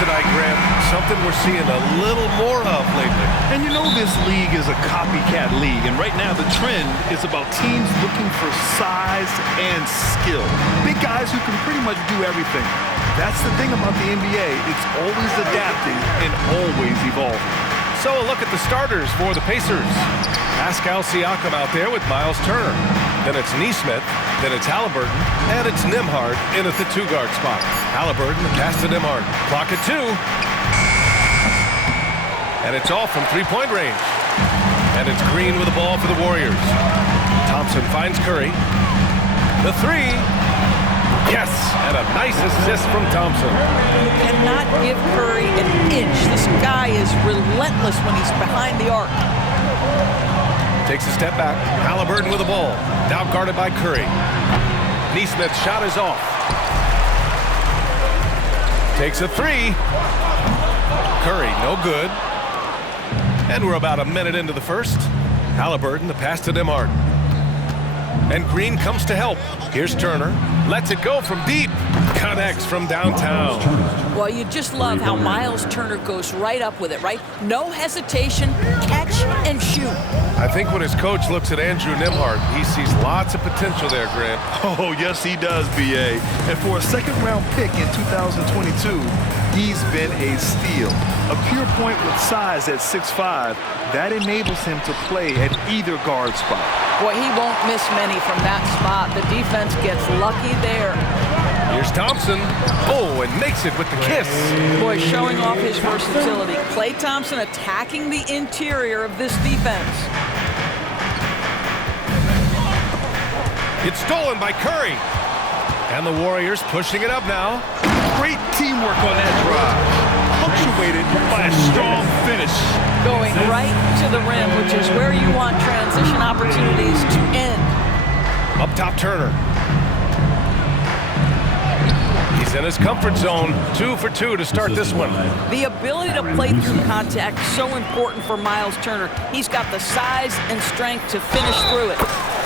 tonight, Grant. Something we're seeing a little more of lately. And you know this league is a copycat league, and right now the trend is about teams looking for size and skill. Big guys who can pretty much do everything. That's the thing about the NBA. It's always adapting and always evolving. So a look at the starters for the Pacers. Pascal Siakam out there with Miles Turner. Then it's Nesmith, then it's Halliburton, and it's Nembhard in at the two-guard spot. Halliburton, the pass to Nembhard. Clock at 2. And it's all from three-point range. And it's Green with the ball for the Warriors. Thompson finds Curry. The three. Yes, and a nice assist from Thompson. You cannot give Curry an inch. This guy is relentless when he's behind the arc. Takes a step back. Halliburton with the ball. Now guarded by Curry. Nesmith's shot is off. Takes a three. Curry, no good. And we're about a minute into the first. Halliburton, the pass to Nembhard. And Green comes to help. Here's Turner. Lets it go from deep. Connects from downtown. Well, you just love how Miles Turner goes right up with it, right? No hesitation, catch and shoot. I think when his coach looks at Andrew Nembhard, he sees lots of potential there, Grant. Oh, yes, he does, B.A. And for a second-round pick in 2022, he's been a steal. A pure point with size at 6'5", that enables him to play at either guard spot. Boy, he won't miss many from that spot. The defense gets lucky there. Here's Thompson. Oh, and makes it with the kiss. Boy, showing off his versatility. Klay Thompson attacking the interior of this defense. It's stolen by Curry. And the Warriors pushing it up now. Great teamwork on that drive. Punctuated by a strong finish. Going right to the rim, which is where you want transition opportunities to end. Up top, Turner. He's in his comfort zone. 2 for 2 to start this one. The ability to play through contact is so important for Miles Turner. He's got the size and strength to finish through it.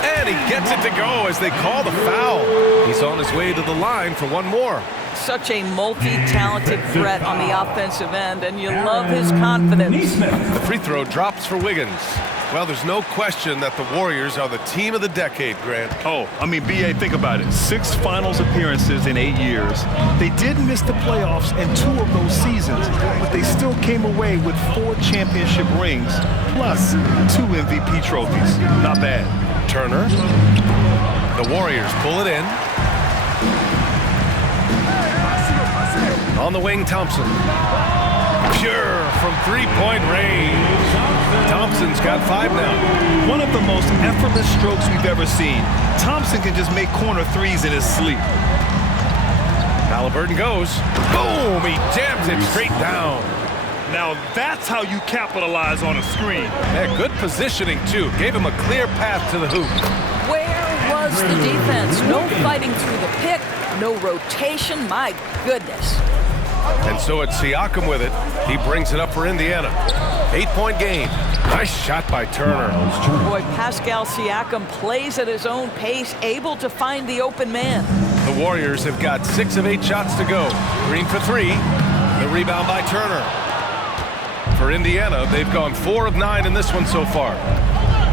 And he gets it to go as they call the foul. He's on his way to the line for one more. Such a multi-talented threat on the offensive end, and you love his confidence. The free throw drops for Wiggins. Well, there's no question that the Warriors are the team of the decade, Grant. Oh, I mean, B.A., think about it. 6 finals appearances in 8 years. They did miss the playoffs in 2 of those seasons, but they still came away with 4 championship rings, plus 2 MVP trophies. Not bad. Turner. The Warriors pull it in. On the wing, Thompson. Pure from three-point range. Thompson's got 5 now. One of the most effortless strokes we've ever seen. Thompson can just make corner threes in his sleep. Halliburton goes. Boom! He jams it straight down. Now that's how you capitalize on a screen. Yeah, good positioning, too. Gave him a clear path to the hoop. Where was the defense? No fighting through the pick, no rotation. My goodness. And so it's Siakam with it. He brings it up for Indiana. 8-point game. Nice shot by Turner. Boy, Pascal Siakam plays at his own pace, able to find the open man. The Warriors have got 6 of 8 shots to go. Green for 3. The rebound by Turner. For Indiana, they've gone 4 of 9 in this one so far.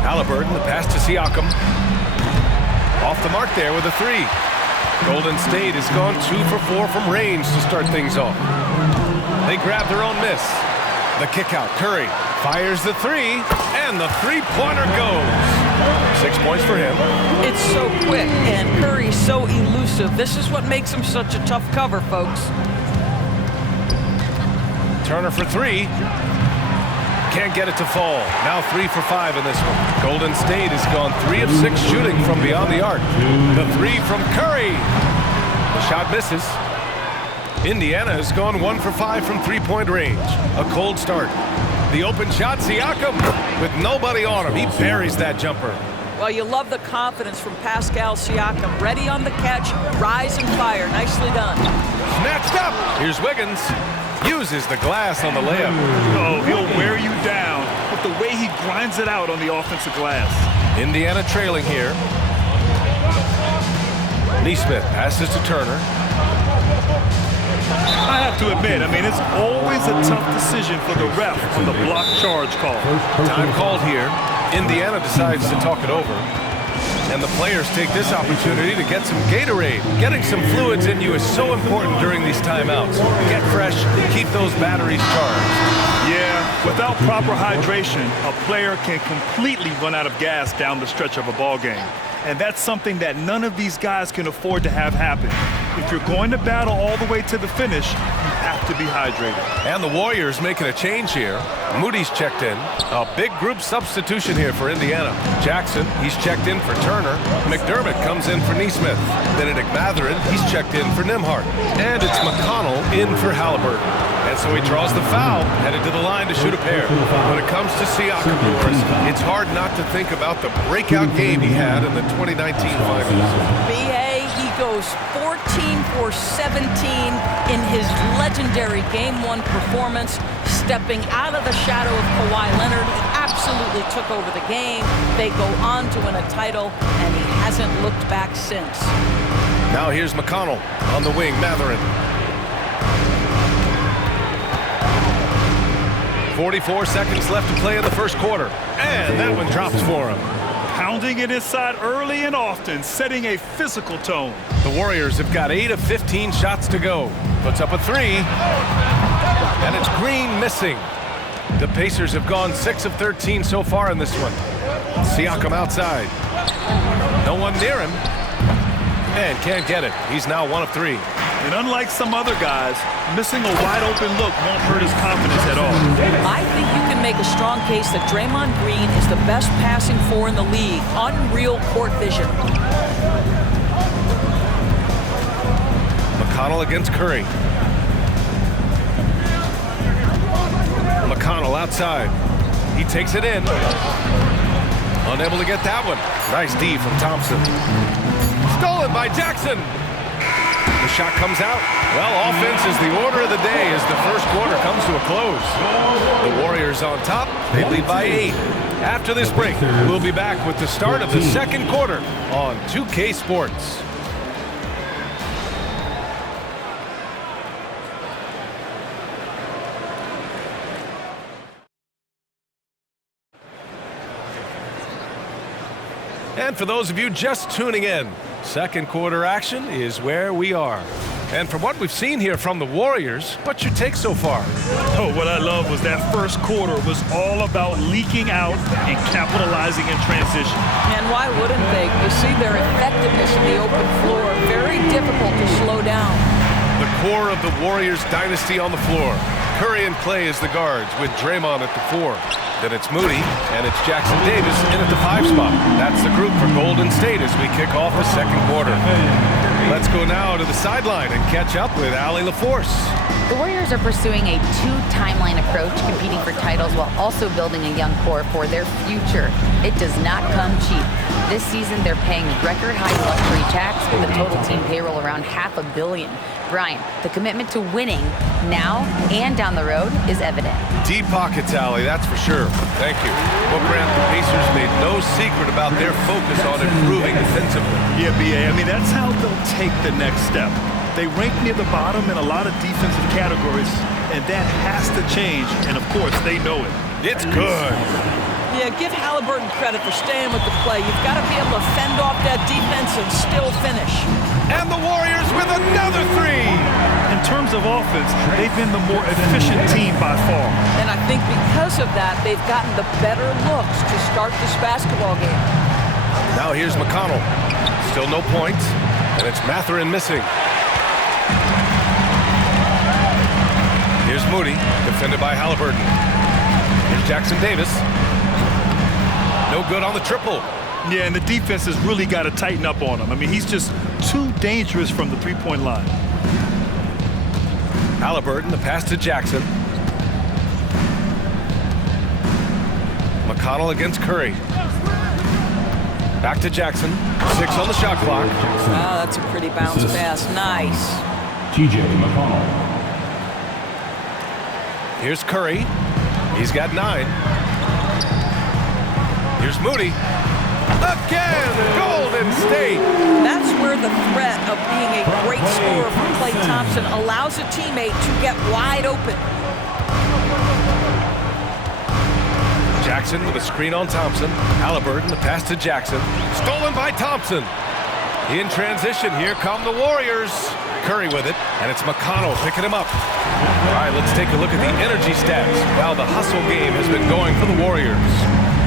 Halliburton, the pass to Siakam. Off the mark there with a 3. Golden State has gone 2 for 4 from range to start things off. They grab their own miss. The kick out. Curry fires the 3, and the three-pointer goes. 6 points for him. It's so quick, and Curry's so elusive. This is what makes him such a tough cover, folks. Turner for 3. Can't get it to fall. Now 3 for 5 in this one. Golden State has gone 3 of 6 shooting from beyond the arc. The 3 from Curry. The shot misses. Indiana has gone 1 for 5 from three-point range. A cold start. The open shot, Siakam, with nobody on him. He buries that jumper. Well, you love the confidence from Pascal Siakam. Ready on the catch, rise and fire. Nicely done. Snatched up. Here's Wiggins. Uses the glass on the layup. Oh, he'll wear you down with the way he grinds it out on the offensive glass. Indiana trailing here. Nesmith passes to Turner. I have to admit, it's always a tough decision for the ref on the block charge call. Time called here. Indiana decides to talk it over. And the players take this opportunity to get some Gatorade. Getting some fluids in you is so important during these timeouts. Get fresh, keep those batteries charged. Yeah, without proper hydration, a player can completely run out of gas down the stretch of a ball game. And that's something that none of these guys can afford to have happen. If you're going to battle all the way to the finish, you have to be hydrated. And the Warriors making a change here. Moody's checked in. A big group substitution here for Indiana. Jackson, he's checked in for Turner. McDermott comes in for Neesmith. Benedict Mathurin, he's checked in for Nembhard. And it's McConnell in for Haliburton. And so he draws the foul, headed to the line to shoot a pair. When it comes to Siakam, Boris, it's hard not to think about the breakout game he had in the 2019 finals. B.A., he goes 14 for 17 in his legendary Game 1 performance, stepping out of the shadow of Kawhi Leonard. He absolutely took over the game. They go on to win a title, and he hasn't looked back since. Now here's McConnell on the wing, Mathurin. 44 seconds left to play in the first quarter. And that one drops for him. Pounding it inside early and often, setting a physical tone. The Warriors have got 8 of 15 shots to go. Puts up a 3. And it's Green missing. The Pacers have gone 6 of 13 so far in this one. Siakam outside. No one near him. And can't get it. He's now 1 of 3. And unlike some other guys, missing a wide-open look won't hurt his confidence at all. I think you can make a strong case that Draymond Green is the best passing four in the league. Unreal court vision. McConnell against Curry. McConnell outside. He takes it in. Unable to get that one. Nice D from Thompson. Stolen by Jackson. The shot comes out. Well, offense is the order of the day as the first quarter comes to a close. The Warriors on top. They lead by 8. After this break, we'll be back with the start of the second quarter on 2K Sports. And for those of you just tuning in, second quarter action is where we are. And from what we've seen here from the Warriors, what's your take so far? Oh, what I love was that first quarter was all about leaking out and capitalizing in transition. And why wouldn't they? You see their effectiveness in the open floor. Very difficult to slow down. The core of the Warriors dynasty on the floor. Curry and Clay as the guards with Draymond at the 4. Then it's Moody, and it's Jackson Davis in at the 5 spot. That's the group for Golden State as we kick off the second quarter. Let's go now to the sideline and catch up with Allie LaForce. The Warriors are pursuing a 2-timeline approach, competing for titles while also building a young core for their future. It does not come cheap. This season, they're paying record-high luxury tax with a total team payroll around $500 million. Brian, the commitment to winning now and down the road is evident. Deep pockets, Allie, that's for sure. Thank you. Well, Grant, the Pacers made no secret about their focus on improving defensively. Yeah, B.A., that's how they'll take the next step. They rank near the bottom in a lot of defensive categories, and that has to change, and of course, they know it. It's good. Yeah, give Haliburton credit for staying with the play. You've got to be able to fend off that defense and still finish. And the Warriors with another 3. In terms of offense, they've been the more efficient team by far. And I think because of that, they've gotten the better looks to start this basketball game. Now here's McConnell. Still no points, and it's Mathurin missing. Here's Moody, defended by Haliburton. Here's Jackson Davis. No good on the triple. Yeah, and the defense has really got to tighten up on him. He's just too dangerous from the three-point line. Haliburton, the pass to Jackson. McConnell against Curry. Back to Jackson. 6 on the shot clock. Oh, that's a pretty bounce pass. Nice. TJ McConnell. Here's Curry. He's got 9. Here's Moody. Again, Golden State. That's where the threat of being a great scorer for Klay Thompson Thompson allows a teammate to get wide open. Jackson with a screen on Thompson. Haliburton, the pass to Jackson. Stolen by Thompson. In transition, here come the Warriors. Curry with it, and it's McConnell picking him up. All right, let's take a look at the energy stats. Wow, the hustle game has been going for the Warriors.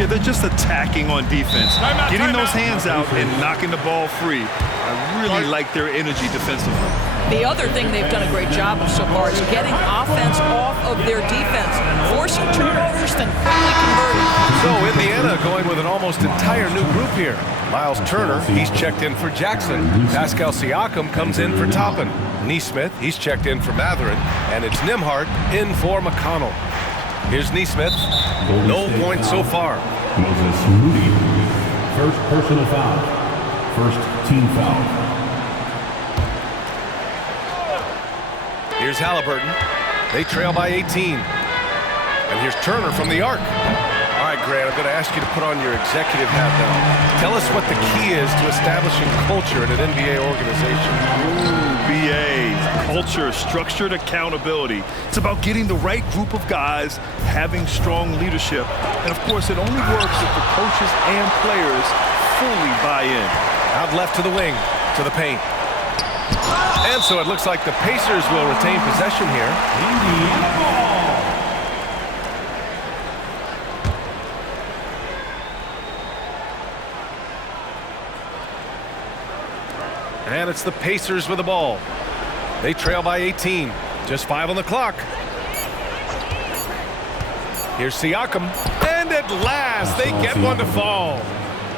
Yeah, they're just attacking on defense. Getting those hands out and knocking the ball free. I really like their energy defensively. The other thing they've done a great job of so far is getting offense off of their defense, forcing turnovers, then quickly converting. So Indiana going with an almost entire new group here. Miles Turner, he's checked in for Jackson. Pascal Siakam comes in for Toppin. Nesmith, he's checked in for Mathurin. And it's Nembhard in for McConnell. Here's Nesmith. No points so far. Moses Moody. First personal foul. First team foul. Here's Haliburton. They trail by 18. And here's Turner from the arc. All right, Grant, I'm going to ask you to put on your executive hat now. Tell us what the key is to establishing culture in an NBA organization. Ooh, BA. Culture, structured accountability. It's about getting the right group of guys, having strong leadership. And, of course, it only works if the coaches and players fully buy in. Out left to the wing, to the paint. And so it looks like the Pacers will retain possession here. Indiana ball. And it's the Pacers with the ball. They trail by 18. Just 5 on the clock. Here's Siakam. And at last, they get one to fall.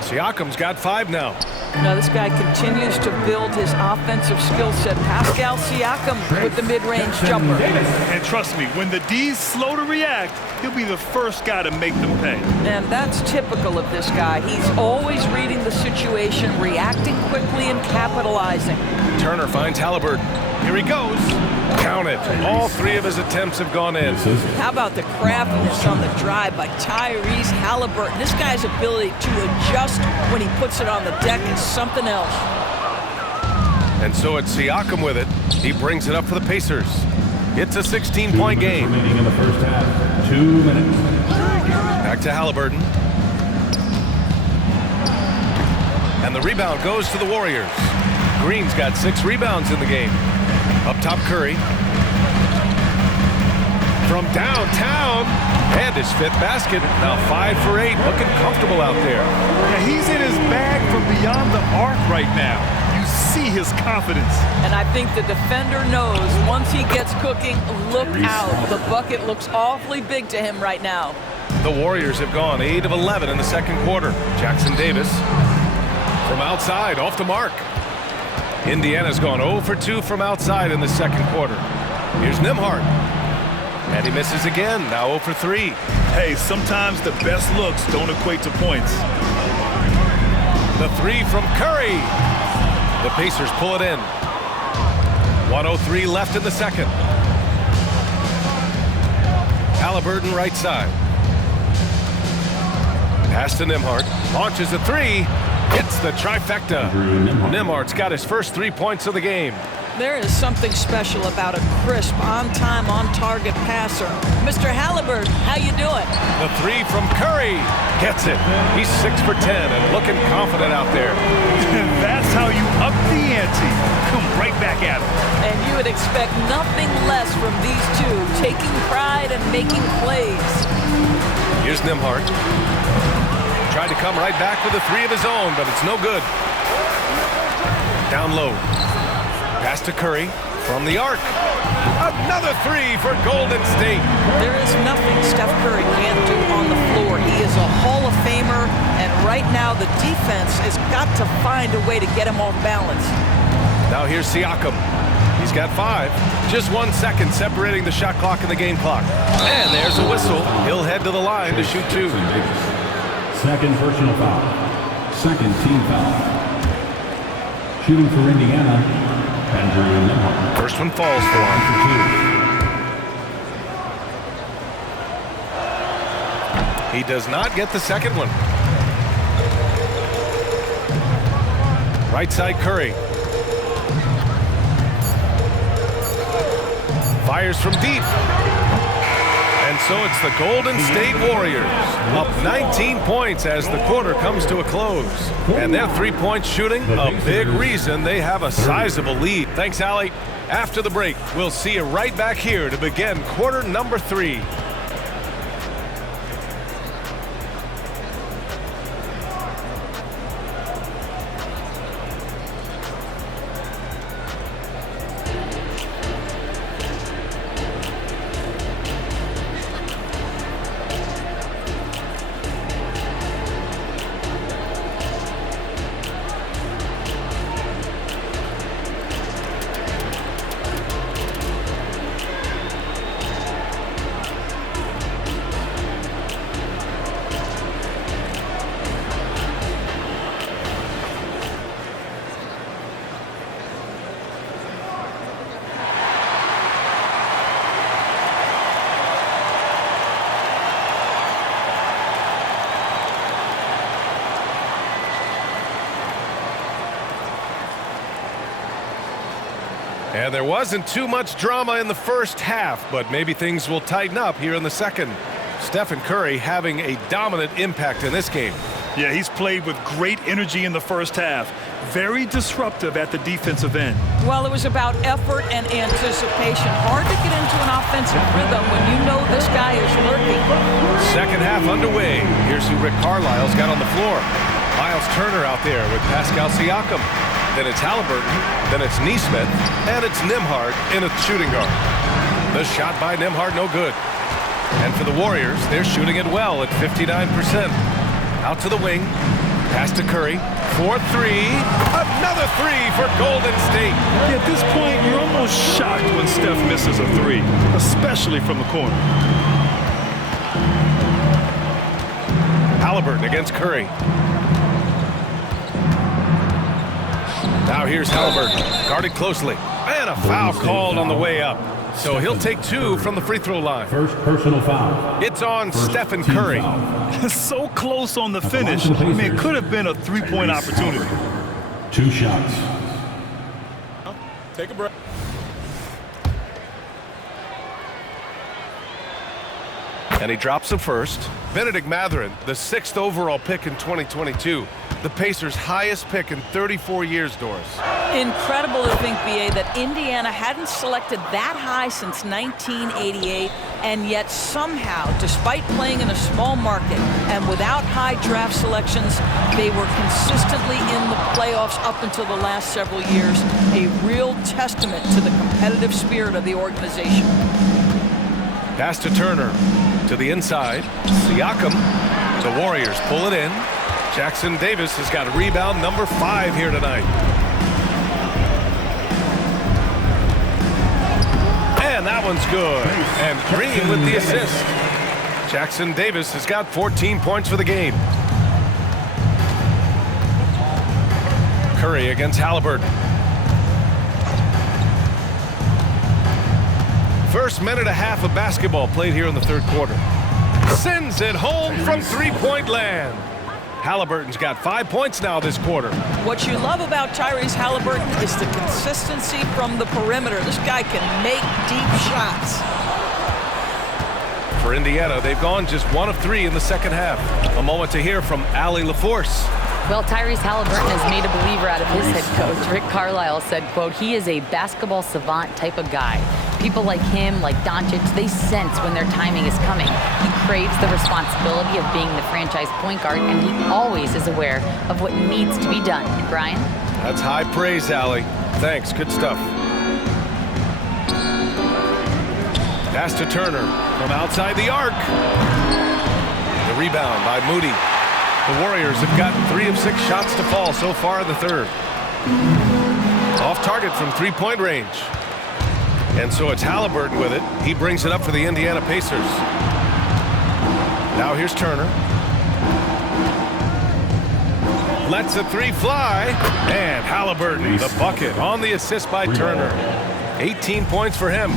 Siakam's got 5 now. Now this guy continues to build his offensive skill set. Pascal Siakam with the mid-range jumper. And trust me, when the D's slow to react, he'll be the first guy to make them pay. And that's typical of this guy. He's always reading the situation, reacting quickly and capitalizing. Turner finds Haliburton. Here he goes. Count it. All 3 of his attempts have gone in. How about the craftiness on the drive by Tyrese Haliburton? This guy's ability to adjust when he puts it on the deck is something else. And so it's Siakam with it. He brings it up for the Pacers. It's a 16-point game. Remaining in the first half. 2 minutes. Back to Haliburton. And the rebound goes to the Warriors. Green's got 6 rebounds in the game. Up top, Curry. From downtown. And his 5th basket. Now 5 for 8. Looking comfortable out there. Yeah, he's in his bag from beyond the arc right now. You see his confidence. And I think the defender knows once he gets cooking, look out. The bucket looks awfully big to him right now. The Warriors have gone 8 of 11 in the second quarter. Jackson Davis from outside, off the mark. Indiana's gone 0 for 2 from outside in the second quarter. Here's Nembhard. And he misses again, now 0 for 3. Hey, sometimes the best looks don't equate to points. The 3 from Curry. The Pacers pull it in. 1:03 left in the second. Haliburton right side. Pass to Nembhard. Launches a 3. Hits the trifecta. Nembhard's got his first 3 points of the game. There is something special about a crisp, on-time, on-target passer. Mr. Haliburton, how you doing? The 3 from Curry. Gets it. He's 6 for 10 and looking confident out there. That's how you up the ante. Come right back at him. And you would expect nothing less from these two, taking pride and making plays. Here's Nembhard. Tried to come right back with a 3 of his own, but it's no good. Down low. Pass to Curry from the arc. Another 3 for Golden State. There is nothing Steph Curry can't do on the floor. He is a Hall of Famer, and right now the defense has got to find a way to get him off balance. Now here's Siakam. He's got 5. Just 1 second separating the shot clock and the game clock. And there's a whistle. He'll head to the line to shoot 2. Second personal foul. Second team foul. Shooting for Indiana, Andrew Nembhard. First one falls for him. He does not get the second one. Right side Curry. Fires from deep. And so it's the Golden State Warriors up 19 points as the quarter comes to a close. And their three-point shooting, a big reason they have a sizable lead. Thanks, Allie. After the break, we'll see you right back here to begin quarter number 3. And there wasn't too much drama in the first half, but maybe things will tighten up here in the second. Stephen Curry having a dominant impact in this game. Yeah, he's played with great energy in the first half. Very disruptive at the defensive end. Well, it was about effort and anticipation. Hard to get into an offensive rhythm when you know this guy is lurking. Second half underway. Here's who Rick Carlisle's got on the floor. Miles Turner out there with Pascal Siakam. Then it's Halliburton, then it's Nesmith, and it's Nembhard in a shooting guard. The shot by Nembhard, no good. And for the Warriors, they're shooting it well at 59%. Out to the wing, pass to Curry, 4-3, another 3 for Golden State. At this point, you're almost shocked when Steph misses a 3, especially from the corner. Halliburton against Curry. Now here's Halliburton, guarded closely, and a foul called on the way up. So he'll take 2 from the free throw line. First personal foul. It's on Stephen Curry. So close on the finish. I mean, it could have been a three-point opportunity. 2 shots. Take a break. And he drops the first. Benedict Mathurin, the 6th overall pick in 2022. The Pacers' highest pick in 34 years, Doris. Incredible to think, B.A., that Indiana hadn't selected that high since 1988, and yet somehow, despite playing in a small market and without high draft selections, they were consistently in the playoffs up until the last several years. A real testament to the competitive spirit of the organization. Pass to Turner. To the inside. Siakam. The Warriors pull it in. Jackson Davis has got rebound number 5 here tonight. And that one's good. And Green with the assist. Jackson Davis has got 14 points for the game. Curry against Halliburton. First minute and a half of basketball played here in the third quarter. Sends it home from three-point land. Halliburton's got 5 points now this quarter. What you love about Tyrese Halliburton is the consistency from the perimeter. This guy can make deep shots. For Indiana, they've gone just 1 of 3 in the second half. A moment to hear from Allie LaForce. Well, Tyrese Halliburton has made a believer out of his head coach. Rick Carlisle said, quote, "He is a basketball savant type of guy. People like him, like Doncic, they sense when their timing is coming. He craves the responsibility of being the franchise point guard, and he always is aware of what needs to be done." Brian? That's high praise, Allie. Thanks, good stuff. Pass to Turner from outside the arc. The rebound by Moody. The Warriors have gotten 3 of 6 shots to fall so far in the third. Off target from three-point range. And so it's Halliburton with it. He brings it up for the Indiana Pacers. Now here's Turner. Lets a 3 fly. And Halliburton, the bucket on the assist by Turner. 18 points for him.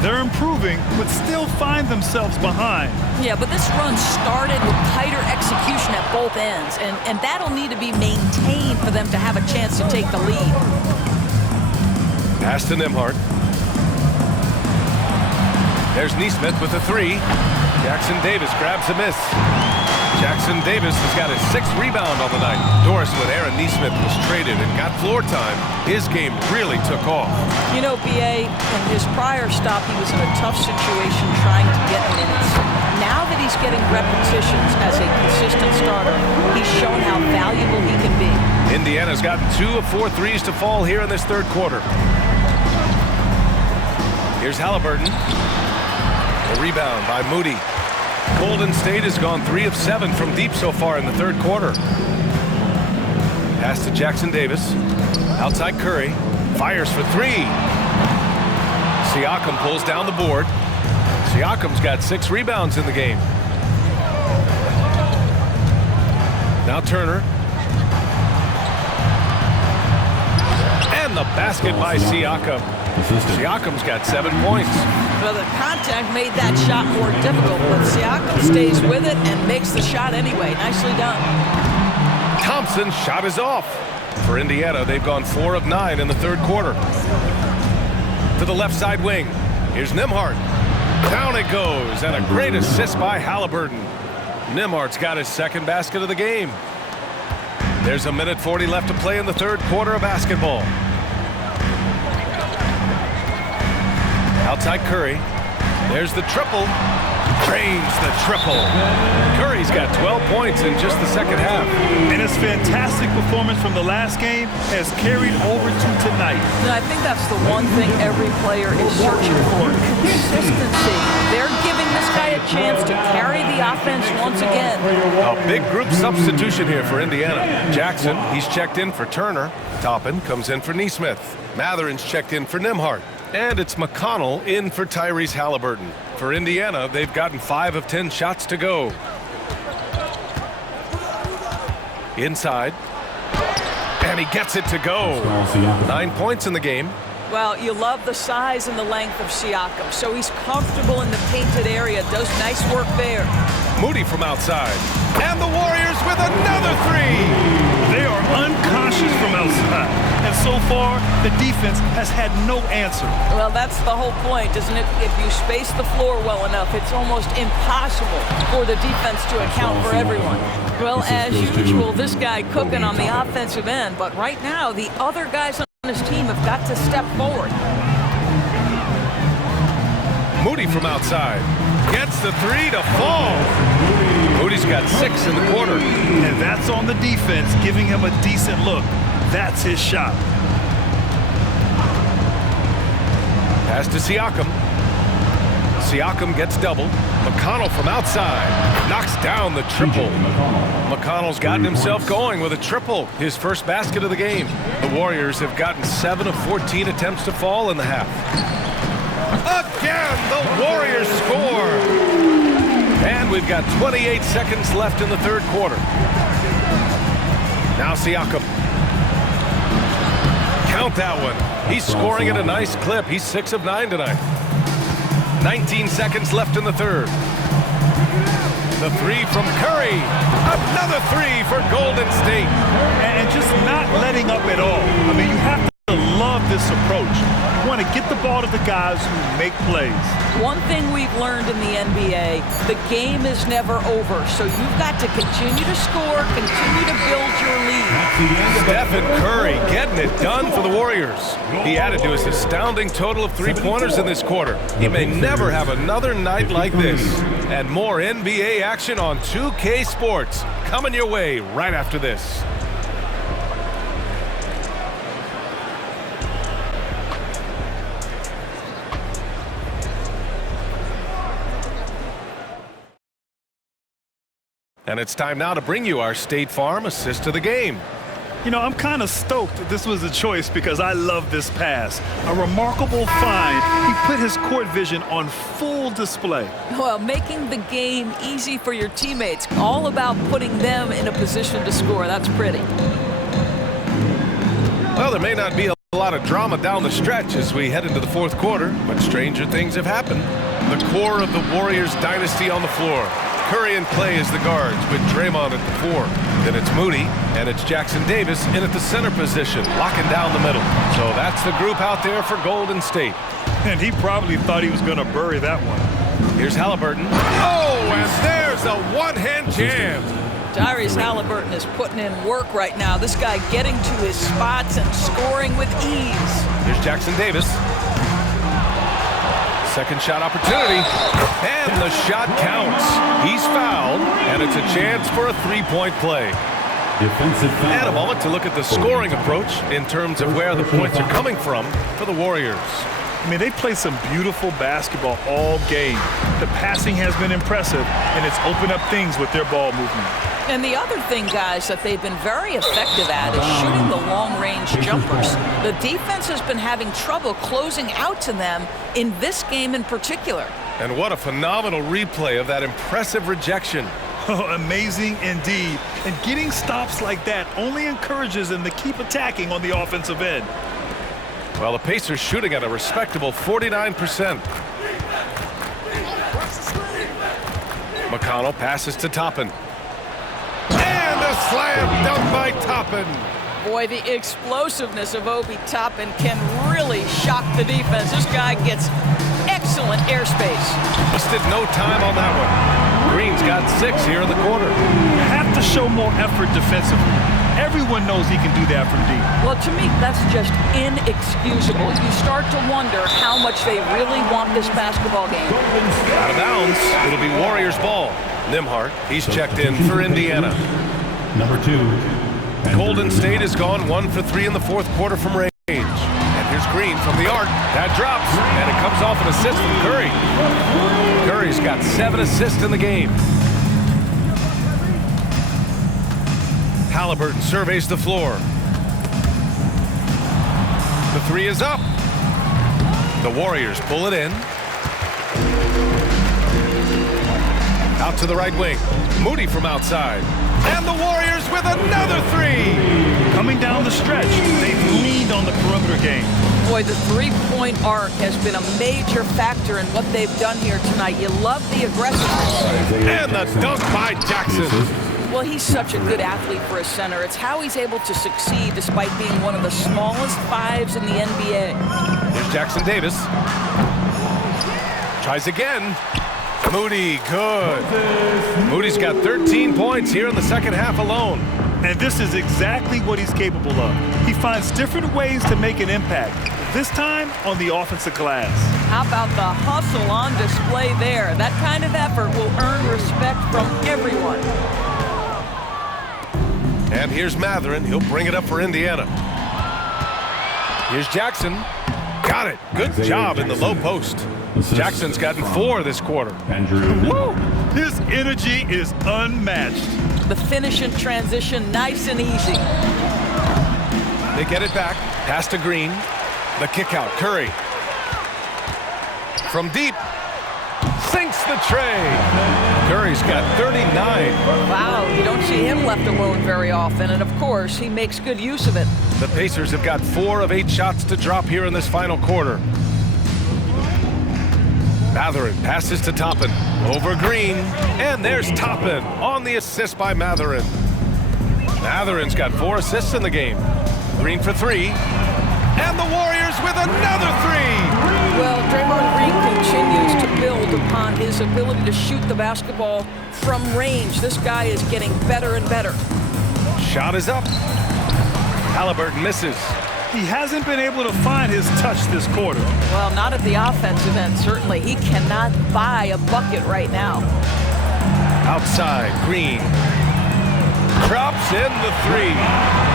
They're improving, but still find themselves behind. Yeah, but this run started with tighter execution at both ends, and that'll need to be maintained for them to have a chance to take the lead. Pass to Nembhard. There's Neesmith with a three. Jackson Davis grabs a miss. Jackson Davis has got his 6th rebound on the night. Doris, when Aaron Neesmith was traded and got floor time, his game really took off. You know, B.A., in his prior stop, he was in a tough situation trying to get minutes. Now that he's getting repetitions as a consistent starter, he's shown how valuable he can be. Indiana's gotten 2 of 4 threes to fall here in this third quarter. Here's Halliburton. A rebound by Moody. Golden State has gone 3 of 7 from deep so far in the third quarter. Pass to Jackson Davis. Outside Curry. Fires for 3. Siakam pulls down the board. Siakam's got 6 rebounds in the game. Now Turner. And the basket by Siakam. Siakam's got 7 points. Well, the contact made that shot more difficult, but Siakam stays with it and makes the shot anyway. Nicely done. Thompson's shot is off. For Indiana, they've gone 4 of 9 in the third quarter. To the left side wing. Here's Nembhard. Down it goes, and a great assist by Halliburton. Nembhard's got his 2nd basket of the game. There's a minute 40 left to play in the third quarter of basketball. Outside Curry. There's the triple. Drains the triple. Curry's got 12 points in just the second half. And his fantastic performance from the last game has carried over to tonight. And I think that's the one thing every player is searching for. Consistency. They're giving this guy a chance to carry the offense once again. A big group substitution here for Indiana. Jackson, he's checked in for Turner. Toppin comes in for Neesmith. Matherin's checked in for Nembhard. And it's McConnell in for Tyrese Halliburton. For Indiana, they've gotten 5 of 10 shots to go. Inside. And he gets it to go. 9 points in the game. Well, you love the size and the length of Siakam. So he's comfortable in the painted area. Does nice work there. Moody from outside. And the Warriors with another 3. They are unconscious from outside. And so far, the defense has had no answer. Well, that's the whole point, isn't it? If you space the floor well enough, it's almost impossible for the defense to account for everyone. Well, as usual, this guy cooking on the offensive end. But right now, the other guys on his team have got to step forward. Moody from outside. Gets the 3 to fall. Moody's got 6 in the quarter. And that's on the defense, giving him a decent look. That's his shot. Pass to Siakam. Siakam gets doubled. McConnell from outside. Knocks down the triple. McConnell's gotten himself going with a triple. His first basket of the game. The Warriors have gotten 7 of 14 attempts to fall in the half. Again, the Warriors score. And we've got 28 seconds left in the third quarter. Now Siakam. Count that one. He's scoring at a nice clip. He's 6 of 9 tonight. 19 seconds left in the third. The 3 from Curry. Another 3 for Golden State. And just not letting up at all. I mean, you have to love this approach. You want to get the ball to the guys who make plays. One thing we've learned in the NBA, the game is never over. So you've got to continue to score, continue to build your lead. Stephen Curry getting it done for the Warriors. He added to his astounding total of 3-pointers in this quarter. He may never have another night like this. And more NBA action on 2K Sports coming your way right after this. And it's time now to bring you our State Farm assist of the game. You know, I'm kind of stoked that this was a choice because I love this pass. A remarkable find. He put his court vision on full display. Well, making the game easy for your teammates. All about putting them in a position to score. That's pretty. Well, there may not be a lot of drama down the stretch as we head into the fourth quarter, but stranger things have happened. The core of the Warriors dynasty on the floor. Curry and Clay as the guards with Draymond at the 4. Then it's Moody and it's Jackson Davis in at the center position, locking down the middle. So that's the group out there for Golden State. And he probably thought he was going to bury that one. Here's Halliburton. Oh, and there's a one-hand jam. Tyrese Halliburton is putting in work right now. This guy getting to his spots and scoring with ease. Here's Jackson Davis. Second shot opportunity. And the shot counts. He's fouled, and it's a chance for a three-point play. Defensive foul. And a moment to look at the scoring approach in terms of where the points are coming from for the Warriors. I mean, they play some beautiful basketball all game. The passing has been impressive, and it's opened up things with their ball movement. And the other thing, guys, that they've been very effective at is shooting the long-range jumpers. The defense has been having trouble closing out to them in this game in particular. And what a phenomenal replay of that impressive rejection. Oh, amazing indeed. And getting stops like that only encourages them to keep attacking on the offensive end. Well, the Pacers shooting at a respectable 49%. McConnell passes to Toppin. And a slam dunk by Toppin. Boy, the explosiveness of Obi Toppin can really shock the defense. This guy gets excellent airspace. Wasted no time on that one. Green's got 6 here in the quarter. You have to show more effort defensively. Everyone knows he can do that from deep. Well, to me, that's just inexcusable. You start to wonder how much they really want this basketball game. Out of bounds. It'll be Warriors ball. Nembhard, he's checked in for Indiana. Number 2. Golden State has gone 1 for 3 in the fourth quarter from range. And here's Green from the arc. That drops, and it comes off an assist from Curry. Curry's got 7 assists in the game. Halliburton surveys the floor. The three is up. The Warriors pull it in. Out to the right wing. Moody from outside. And the Warriors with another three. Coming down the stretch, they've leaned on the perimeter game. Boy, the three-point arc has been a major factor in what they've done here tonight. You love the aggressiveness. And the dunk by Jackson. Well, he's such a good athlete for a center. It's how he's able to succeed despite being one of the smallest fives in the NBA. Here's Jackson Davis. Tries again. Moody, good. Moody's got 13 points here in the second half alone. And this is exactly what he's capable of. He finds different ways to make an impact, this time on the offensive glass. How about the hustle on display there? That kind of effort will earn respect from everyone. And here's Mathurin. He'll bring it up for Indiana. Here's Jackson. Got it. Good job in the low post. Jackson's gotten 4 this quarter. Woo! His energy is unmatched. The finish in transition, nice and easy. They get it back. Pass to Green. The kick out. Curry. From deep. Sinks the tray. Curry's got 39. Wow, you don't see him left alone very often, and of course, he makes good use of it. The Pacers have got 4 of 8 shots to drop here in this final quarter. Mathurin passes to Toppin. Over Green. And there's Toppin on the assist by Mathurin. Mathurin's got 4 assists in the game. Green for 3. And the Warriors with another 3. Well, Draymond Green continues to build upon his ability to shoot the basketball from range. This guy is getting better and better. Shot is up. Halliburton misses. He hasn't been able to find his touch this quarter. Well, not at the offensive end, certainly. He cannot buy a bucket right now. Outside, Green. Drops in the 3.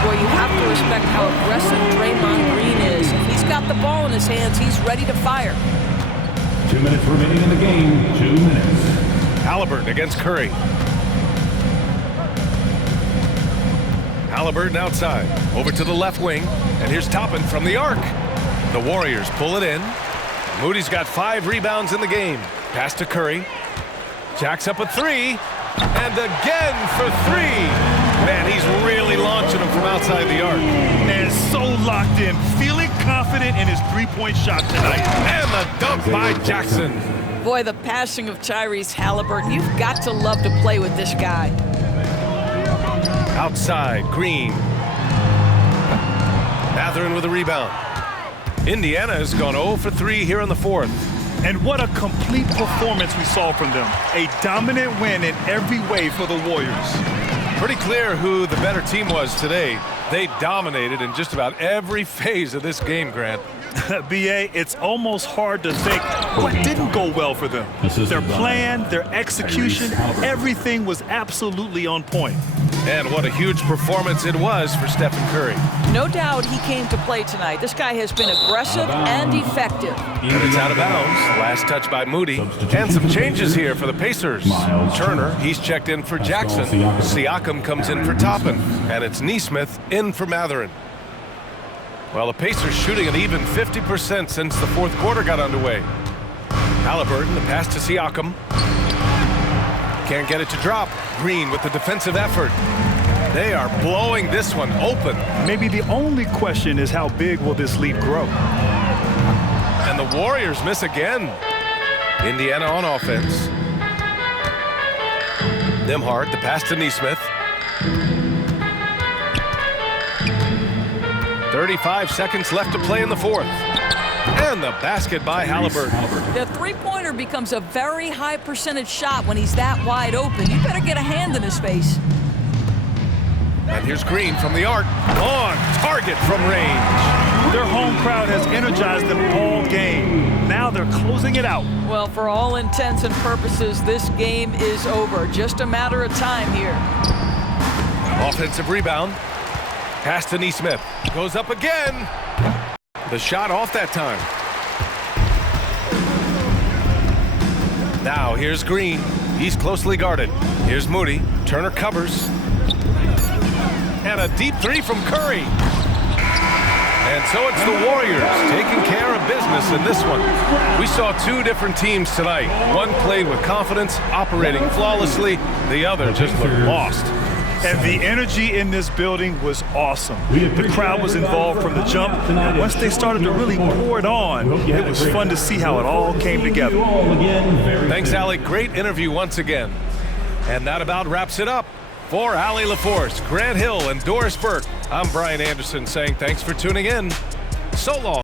Boy, you have to respect how aggressive Draymond Green is. If he's got the ball in his hands, he's ready to fire. 2 minutes remaining in the game. 2 minutes. Halliburton against Curry. Halliburton outside. Over to the left wing. And here's Toppin from the arc. The Warriors pull it in. Moody's got 5 rebounds in the game. Pass to Curry. Jacks up a 3. And again for 3. Man, he's really launching them from outside the arc. And so locked in, feeling confident in his three-point shot tonight. And the dunk by Jackson. Boy, the passing of Tyrese Halliburton, you've got to love to play with this guy. Outside, Green. Mathurin with a rebound. Indiana has gone 0 for 3 here in the fourth. And what a complete performance we saw from them. A dominant win in every way for the Warriors. Pretty clear who the better team was today. They dominated in just about every phase of this game, Grant. B.A., it's almost hard to think what didn't go well for them. Their plan, their execution, everything was absolutely on point. And what a huge performance it was for Stephen Curry. No doubt he came to play tonight. This guy has been aggressive and effective. And it's out of bounds. Last touch by Moody. And some changes here for the Pacers. Turner, he's checked in for Jackson. Siakam comes in for Toppin. And it's Nesmith in for Mathurin. Well, the Pacers shooting an even 50% since the fourth quarter got underway. Haliburton, the pass to Siakam. Can't get it to drop. Green with the defensive effort. They are blowing this one open. Maybe the only question is how big will this lead grow? And the Warriors miss again. Indiana on offense. Nembhard, the pass to Nesmith. 35 seconds left to play in the fourth. And the basket by Haliburton. The three-pointer becomes a very high percentage shot when he's that wide open. You better get a hand in his face. And here's Green from the arc. On target from range. Their home crowd has energized them all game. Now they're closing it out. Well, for all intents and purposes, this game is over. Just a matter of time here. Offensive rebound. Pass to Nesmith. Goes up again. The shot off that time. Now here's Green. He's closely guarded. Here's Moody. Turner covers. And a deep three from Curry. And so it's the Warriors taking care of business in this one. We saw two different teams tonight. One played with confidence, operating flawlessly. The other just looked lost. And the energy in this building was awesome. The crowd was involved from the jump. And once they started to really pour it on, it was fun to see how it all came together. Thanks, Allie. Great interview once again. And that about wraps it up. For Allie LaForce, Grant Hill, and Doris Burke, I'm Brian Anderson saying thanks for tuning in. So long.